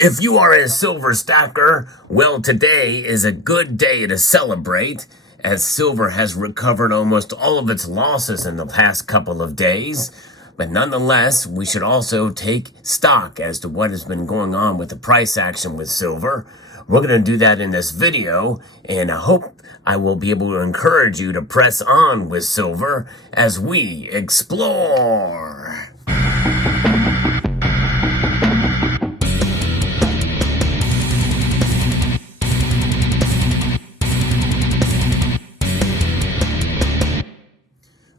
If you are a silver stacker, well, today is a good day to celebrate, as silver has recovered almost all of its losses in the past couple of days. But nonetheless, we should also take stock as to what has been going on with the price action with silver. We're going to do that in this video, and I hope I will be able to encourage you to press on with silver as we explore.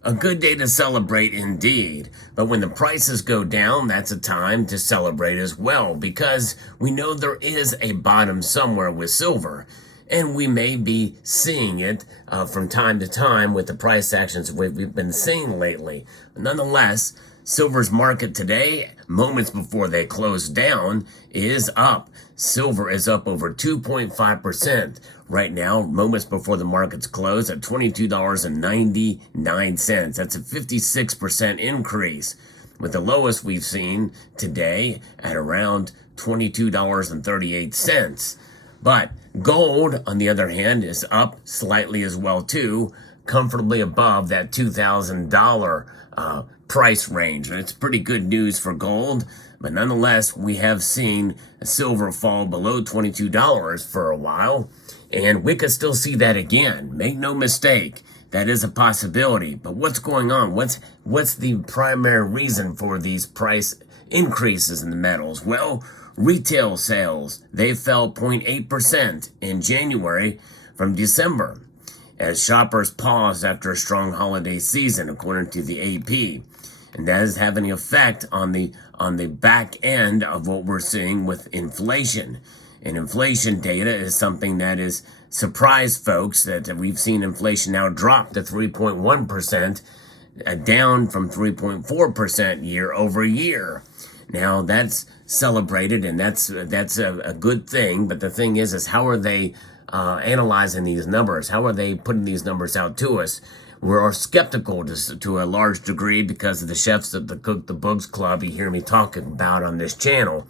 A good day to celebrate indeed, but when the prices go down, that's a time to celebrate as well, because we know there is a bottom somewhere with silver, and we may be seeing it from time to time with the price actions we've been seeing lately. But nonetheless, silver's market today, moments before they close down, is up. Silver is up over 2.5% right now, moments before the markets close, at $22.99. That's a 56% increase, with the lowest we've seen today at around $22.38. But gold, on the other hand, is up slightly as well too, comfortably above that $2,000 price range. And it's pretty good news for gold, but nonetheless, we have seen silver fall below $22 for a while, and we could still see that again. Make no mistake, that is a possibility. But what's going on? What's the primary reason for these price increases in the metals? Well, retail sales, they fell 0.8% in January from December, as shoppers paused after a strong holiday season, according to the AP. And that is having an effect on the back end of what we're seeing with inflation. And inflation data is something that is surprised folks, that we've seen inflation now drop to 3.1%, down from 3.4% year over year. Now that's celebrated, and that's a good thing. But the thing is how are they analyzing these numbers? How are they putting these numbers out to us? We're skeptical to a large degree because of the chefs at the Cook the Books Club you hear me talking about on this channel.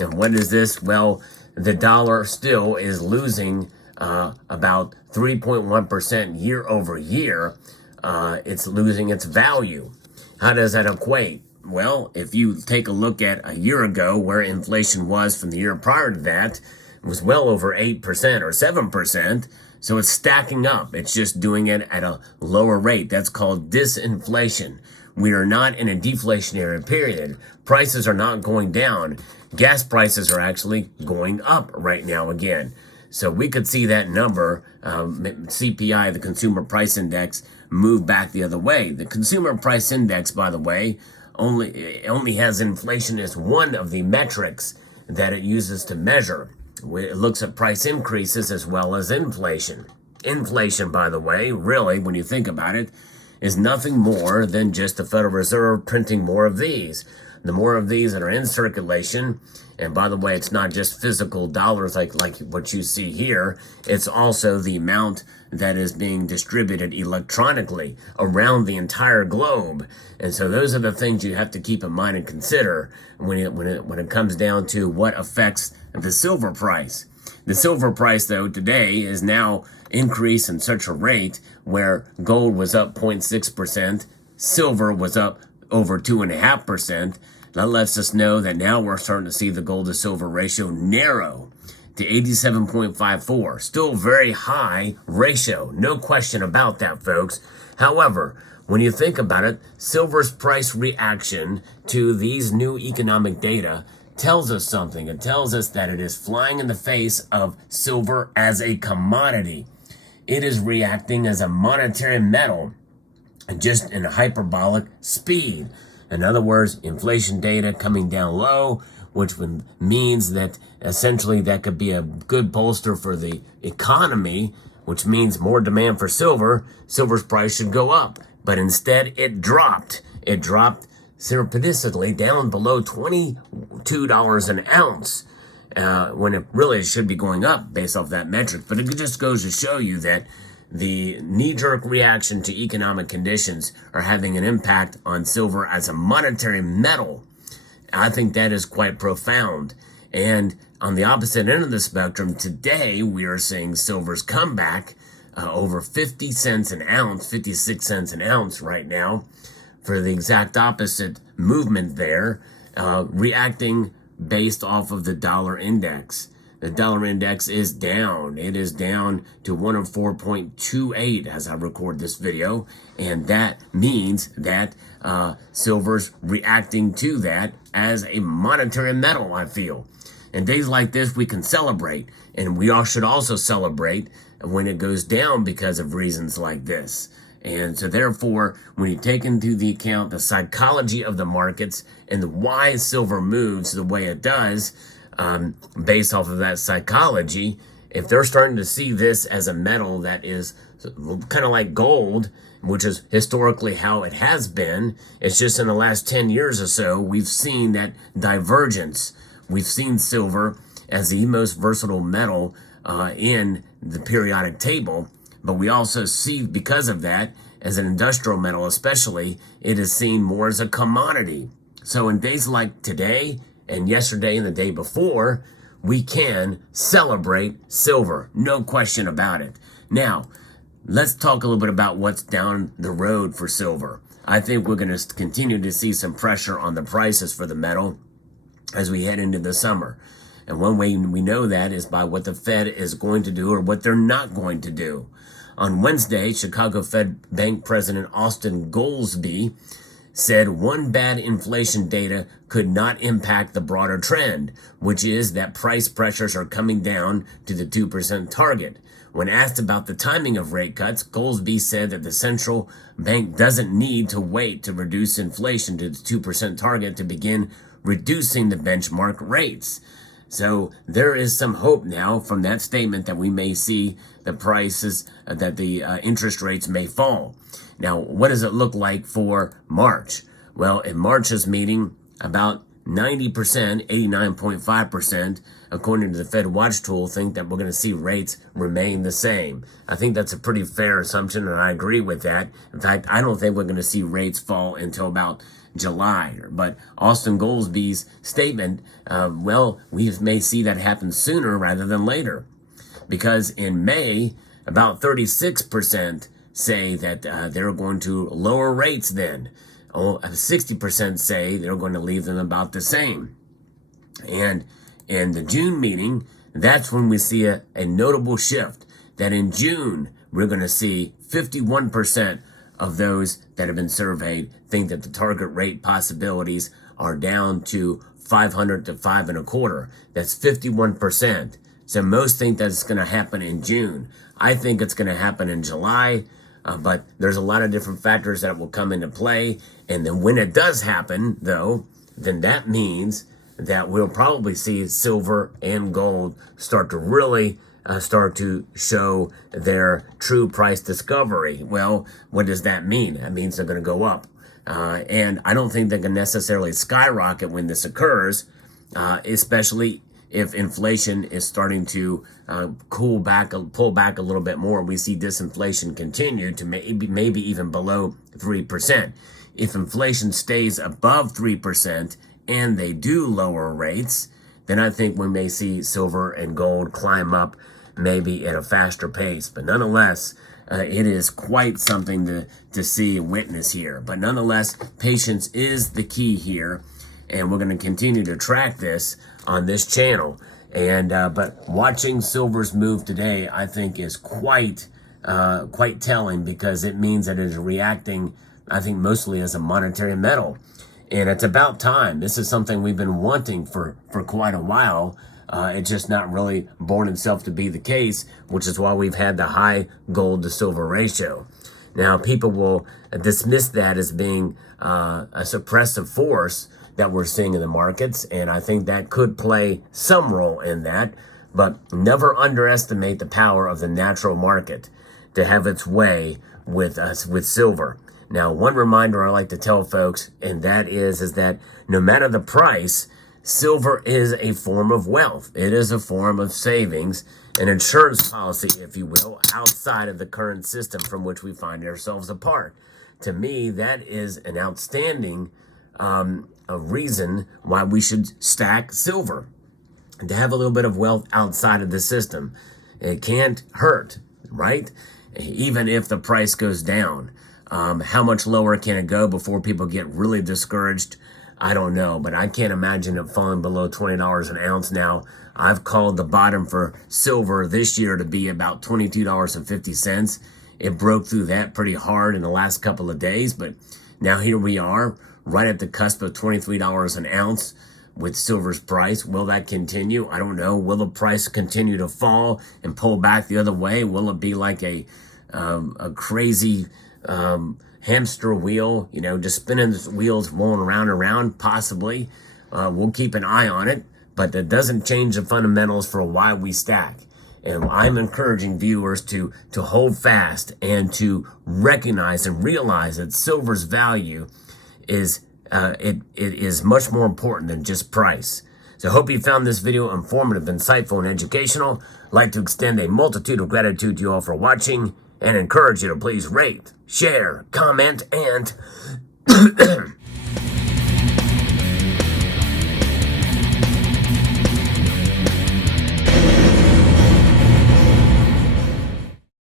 And what is this? Well, the dollar still is losing about 3.1% year over year. It's losing its value. How does that equate? Well, if you take a look at a year ago where inflation was from the year prior to that, it was well over 8% or 7%. So it's stacking up. It's just doing it at a lower rate. That's called disinflation. We are not in a deflationary period. Prices are not going down. Gas prices are actually going up right now again. So we could see that number, CPI, the Consumer Price Index, move back the other way. The Consumer Price Index, by the way, only has inflation as one of the metrics that it uses to measure. It looks at price increases as well as inflation. Inflation, by the way, really, when you think about it, is nothing more than just the Federal Reserve printing more of these. The more of these that are in circulation, and by the way, it's not just physical dollars like what you see here, it's also the amount that is being distributed electronically around the entire globe. And so those are the things you have to keep in mind and consider when it comes down to what affects the silver price. The silver price, though, today is now increased in such a rate where gold was up 0.6%, silver was up over 2.5%. That lets us know that now we're starting to see the gold to silver ratio narrow to 87.54. Still very high ratio, no question about that, folks. However, when you think about it, silver's price reaction to these new economic data tells us something. It tells us that it is flying in the face of silver as a commodity. It is reacting as a monetary metal, just in a hyperbolic speed. In other words, inflation data coming down low, which means that essentially that could be a good bolster for the economy, which means more demand for silver. Silver's price should go up. But instead, it dropped. It dropped surreptitiously down below $22 an ounce, when it really should be going up based off that metric. But it just goes to show you that the knee-jerk reaction to economic conditions are having an impact on silver as a monetary metal. I think that is quite profound. And on the opposite end of the spectrum, today we are seeing silver's comeback over 50 cents an ounce, 56 cents an ounce right now, for the exact opposite movement there, reacting based off of the dollar index. The dollar index is down. It is down to 104.28 as I record this video. And that means that silver's reacting to that as a monetary metal, I feel. And days like this, we can celebrate. And we all should also celebrate when it goes down because of reasons like this. And so therefore, when you take into the account the psychology of the markets and why silver moves the way it does, based off of that psychology, if they're starting to see this as a metal that is kind of like gold, which is historically how it has been, it's just in the last 10 years or so, we've seen that divergence. We've seen silver as the most versatile metal in the periodic table, but we also see, because of that, as an industrial metal especially, it is seen more as a commodity. So in days like today and yesterday and the day before, we can celebrate silver. No question about it. Now, let's talk a little bit about what's down the road for silver. I think we're going to continue to see some pressure on the prices for the metal as we head into the summer. And one way we know that is by what the Fed is going to do or what they're not going to do. On Wednesday, Chicago Fed Bank President Austin Goolsbee said one bad inflation data could not impact the broader trend, which is that price pressures are coming down to the 2% target. When asked about the timing of rate cuts, Goolsbee said that the central bank doesn't need to wait to reduce inflation to the 2% target to begin reducing the benchmark rates. So there is some hope now from that statement that we may see the prices, that the interest rates may fall. Now, what does it look like for March? Well, in March's meeting, about 90%, 89.5%, according to the Fed Watch tool, think that we're going to see rates remain the same. I think that's a pretty fair assumption, and I agree with that. In fact, I don't think we're going to see rates fall until about July. But Austin Goolsbee's statement, we may see that happen sooner rather than later. Because in May, about 36% say that they're going to lower rates then. 60% say they're going to leave them about the same. And in the June meeting, that's when we see a notable shift. That in June, we're going to see 51% of those that have been surveyed think that the target rate possibilities are down to 500 to 5.25. That's 51%. So most think that it's going to happen in June. I think it's going to happen in July, but there's a lot of different factors that will come into play. And then when it does happen, though, then that means that we'll probably see silver and gold start to really start to show their true price discovery. Well, what does that mean? That means they're going to go up. And I don't think they can necessarily skyrocket when this occurs, especially if inflation is starting to pull back a little bit more. We see disinflation continue to maybe even below 3%. If inflation stays above 3% and they do lower rates, then I think we may see silver and gold climb up maybe at a faster pace. But nonetheless, it is quite something to see and witness here. But nonetheless, patience is the key here. And we're going to continue to track this on this channel. And but watching silver's move today, I think, is quite telling, because it means that it is reacting, I think, mostly as a monetary metal. And it's about time. This is something we've been wanting for quite a while. It's just not really borne itself to be the case, which is why we've had the high gold to silver ratio. Now, people will dismiss that as being a suppressive force that we're seeing in the markets, and I think that could play some role in that, but never underestimate the power of the natural market to have its way with us, with silver. Now, one reminder I like to tell folks, and that is that no matter the price, silver is a form of wealth. It is a form of savings, an insurance policy, if you will, outside of the current system from which we find ourselves apart. To me, that is an outstanding a reason why we should stack silver. to have a little bit of wealth outside of the system. It can't hurt, right? Even if the price goes down. How much lower can it go before people get really discouraged? I don't know, but I can't imagine it falling below $20 an ounce now. I've called the bottom for silver this year to be about $22.50. It broke through that pretty hard in the last couple of days, but now here we are, right at the cusp of $23 an ounce with silver's price. Will that continue? I don't know. Will the price continue to fall and pull back the other way? Will it be like a crazy hamster wheel, just spinning the wheels, rolling around and around? Possibly. We'll keep an eye on it, but that doesn't change the fundamentals for why we stack. And I'm encouraging viewers to hold fast and to recognize and realize that silver's value is it is much more important than just price. So I hope you found this video informative, insightful, and educational. I'd like to extend a multitude of gratitude to you all for watching and encourage you to please rate, share, comment, and